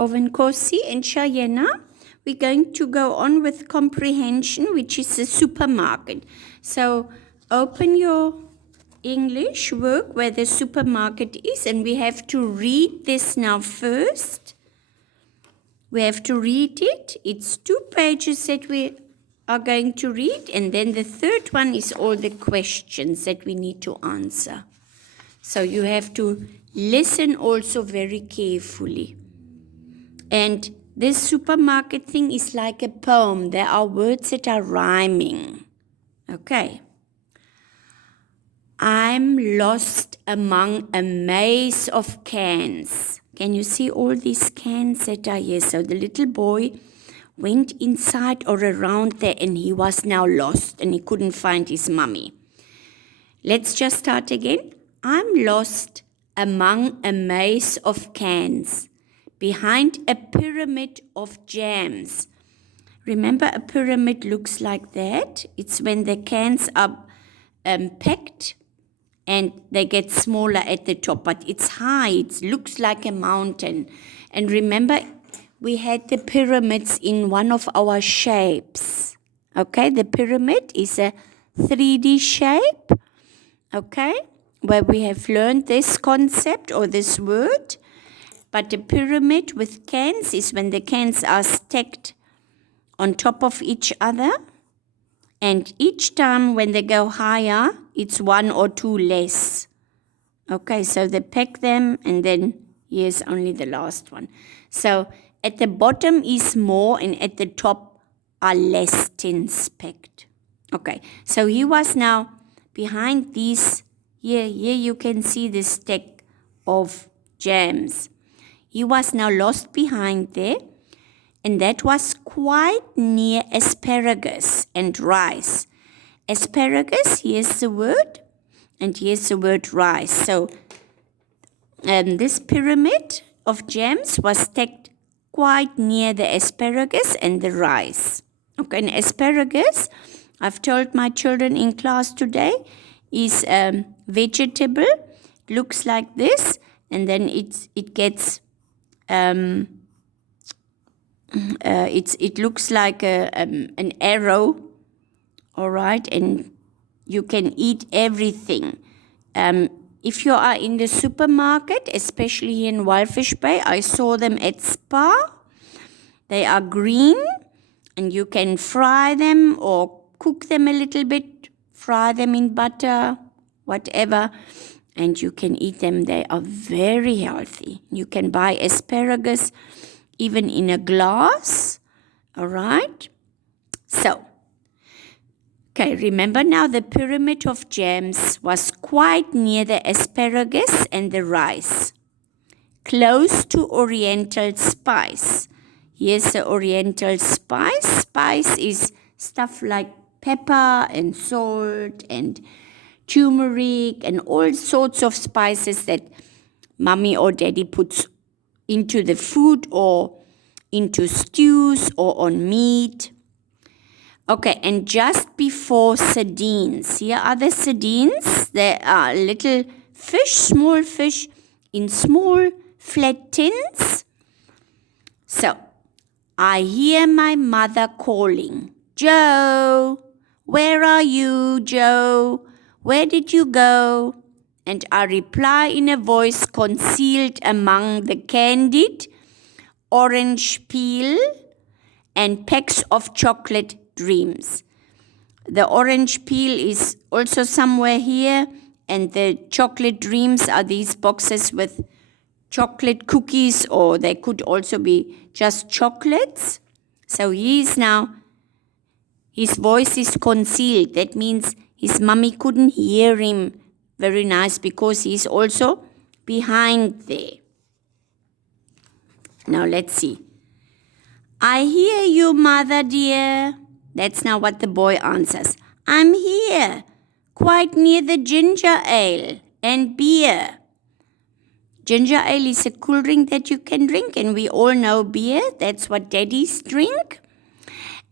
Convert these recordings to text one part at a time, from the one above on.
of Nkosi and Shayena. We're going to go on with comprehension, which is a supermarket. So open your English work where the supermarket is, and we have to read this now first. We have to read it. It's 2 pages that we are going to read, and then the third one is all the questions that we need to answer. So you have to listen also very carefully. And this supermarket thing is like a poem. There are words that are rhyming. Okay. I'm lost among a maze of cans. Can you see all these cans that are here? So the little boy went inside or around there, and he was now lost and he couldn't find his mummy. Let's just start again. I'm lost among a maze of cans, behind a pyramid of jams. Remember, a pyramid looks like that. It's when the cans are packed and they get smaller at the top, but it's high. It looks like a mountain. And remember, we had the pyramids in one of our shapes. Okay, the pyramid is a 3D shape. Okay, where we have learned this concept or this word. But a pyramid with cans is when the cans are stacked on top of each other. And each time when they go higher, it's 1 or 2 less. Okay, so they pack them, and then here's only the last one. So at the bottom is more, and at the top are less tins packed. Okay, so he was now behind these. Here you can see the stack of jams. He was now lost behind there, and that was quite near asparagus and rice. Asparagus, here's the word, and here's the word rice. So this pyramid of jams was stacked quite near the asparagus and the rice. Okay, and asparagus, I've told my children in class today, is a vegetable. It looks like this, and then it gets it looks like an arrow, all right, and you can eat everything. If you are in the supermarket, especially here in Walfish Bay, I saw them at Spa. They are green, and you can fry them or cook them a little bit, fry them in butter, whatever, and you can eat them. They are very healthy. You can buy asparagus even in a glass, all right? So, okay, remember now the pyramid of jams was quite near the asparagus and the rice, close to oriental spice. Here's the oriental spice. Spice is stuff like pepper and salt and turmeric and all sorts of spices that mommy or daddy puts into the food or into stews or on meat. Okay, and just before sardines, here are the sardines. They are little fish, small fish in small flat tins. So, I hear my mother calling, Joe, where are you, Joe? Where did you go? And I reply in a voice concealed among the candied orange peel and packs of chocolate dreams. The orange peel is also somewhere here, and the chocolate dreams are these boxes with chocolate cookies, or they could also be just chocolates. So his voice is concealed. That means his mummy couldn't hear him very nice because he's also behind there. Now let's see. I hear you, mother dear. That's now what the boy answers. I'm here, quite near the ginger ale and beer. Ginger ale is a cool drink that you can drink, and we all know beer. That's what daddies drink.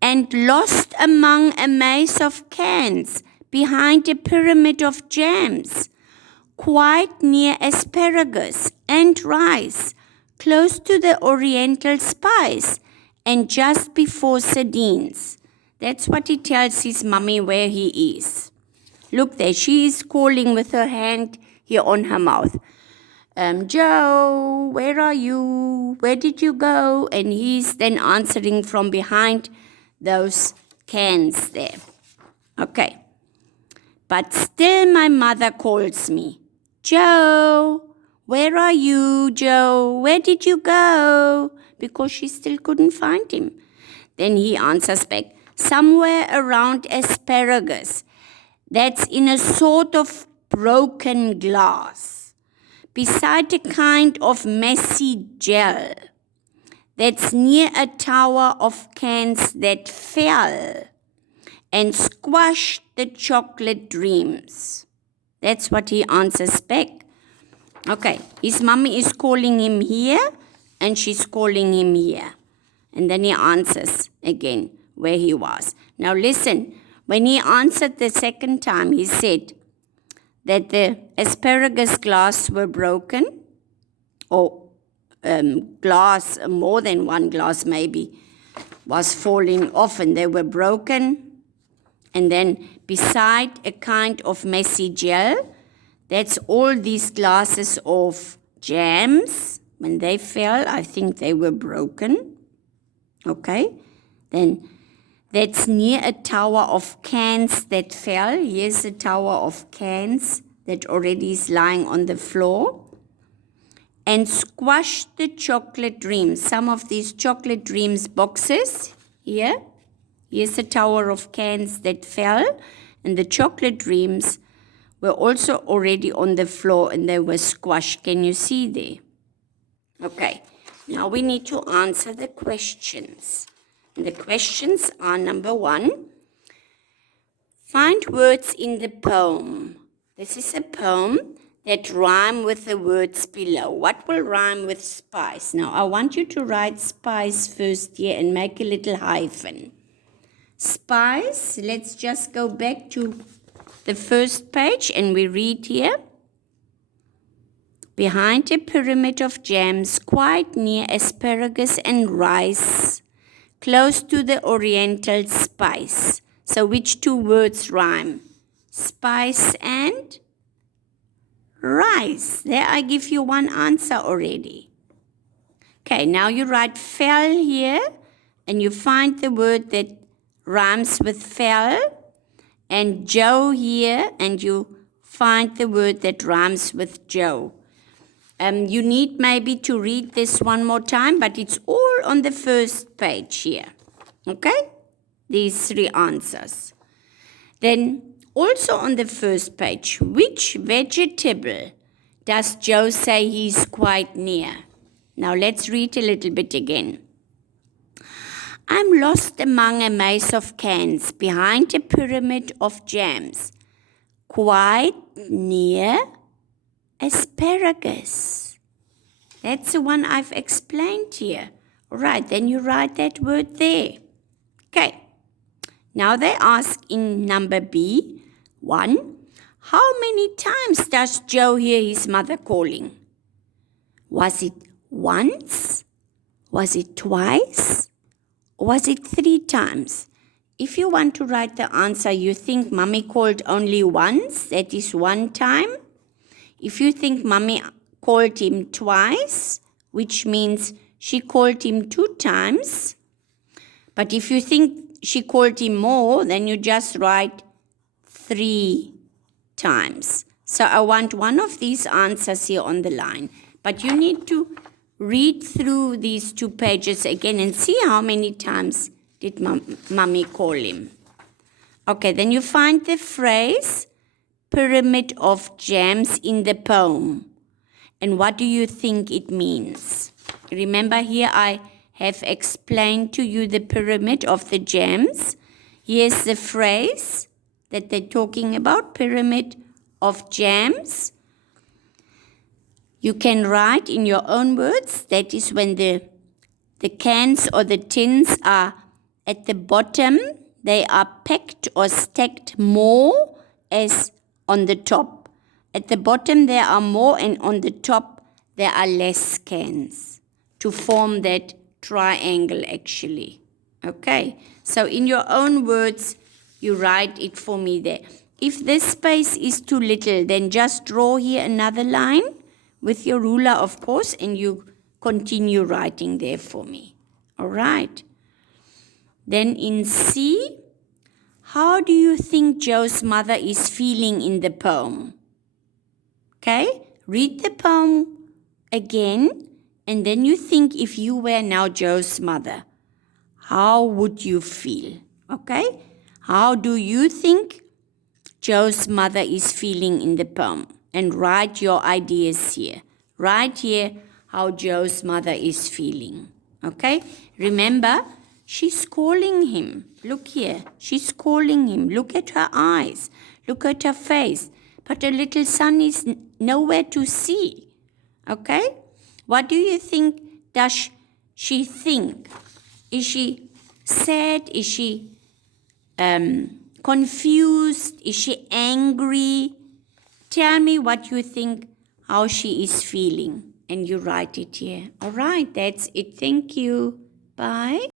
And lost among a maze of cans, behind a pyramid of jams, quite near asparagus and rice, close to the Oriental spice and just before sardines. That's what he tells his mummy where he is. Look there, she is calling with her hand here on her mouth. Joe, where are you? Where did you go? And he's then answering from behind those cans there. Okay. But still my mother calls me. Joe, where are you, Joe? Where did you go? Because she still couldn't find him. Then he answers back, somewhere around asparagus. That's in a sort of broken glass, beside a kind of messy gel. That's near a tower of cans that fell and squashed the chocolate dreams. That's what he answers back. Okay, his mummy is calling him here and she's calling him here. And then he answers again where he was. Now listen, when he answered the second time, he said that the asparagus glass were broken, or glass, more than one glass maybe, was falling off and they were broken. And then beside a kind of messy gel, that's all these glasses of jams. When they fell, I think they were broken. Okay, then that's near a tower of cans that fell. Here's a tower of cans that already is lying on the floor. And squashed the chocolate dreams. Some of these chocolate dreams boxes here. Here's a tower of cans that fell. And the chocolate dreams were also already on the floor and they were squashed. Can you see there? Okay, now we need to answer the questions. And the questions are, number 1, find words in the poem. This is a poem that rhyme with the words below. What will rhyme with spice? Now, I want you to write spice first here and make a little hyphen. Spice, let's just go back to the first page and we read here. Behind a pyramid of jams, quite near asparagus and rice, close to the Oriental spice. So which 2 words rhyme? Spice and rice. There I give you one answer already. Okay, now you write fell here and you find the word that rhymes with fell, and Joe here and you find the word that rhymes with Joe. You need maybe to read this one more time, but it's all on the first page here. Okay? These 3 answers. Then also on the first page, which vegetable does Joe say he's quite near? Now let's read a little bit again. I'm lost among a maze of cans behind a pyramid of jams, quite near asparagus. That's the one I've explained here. All right, then you write that word there. Okay. Now they ask in number B, 1, how many times does Joe hear his mother calling? Was it once? Was it twice? Or was it 3 times? If you want to write the answer, you think Mommy called only once, that is 1 time. If you think Mommy called him twice, which means she called him 2 times. But if you think she called him more, then you just write 3 times. So I want one of these answers here on the line. But you need to read through these 2 pages again and see how many times did Mommy call him. Okay, then you find the phrase pyramid of jams in the poem. And what do you think it means? Remember here I have explained to you the pyramid of the jams. Here's the phrase that they're talking about, pyramid of jams. You can write in your own words, that is when the cans or the tins are at the bottom, they are packed or stacked more as on the top. At the bottom there are more and on the top there are less cans. to form that triangle actually. Okay, so in your own words, you write it for me there. If this space is too little, then just draw here another line with your ruler, of course, and you continue writing there for me. All right. Then in C, how do you think Joe's mother is feeling in the poem? Okay, read the poem again, and then you think if you were now Joe's mother, how would you feel? Okay, how do you think Joe's mother is feeling in the poem? And write your ideas here. Write here how Joe's mother is feeling. Okay, remember, she's calling him. Look here, she's calling him. Look at her eyes. Look at her face. But her little son is nowhere to see. Okay? What do you think does she think? Is she sad? Is she confused? Is she angry? Tell me what you think, how she is feeling. And you write it here. All right, that's it. Thank you. Bye.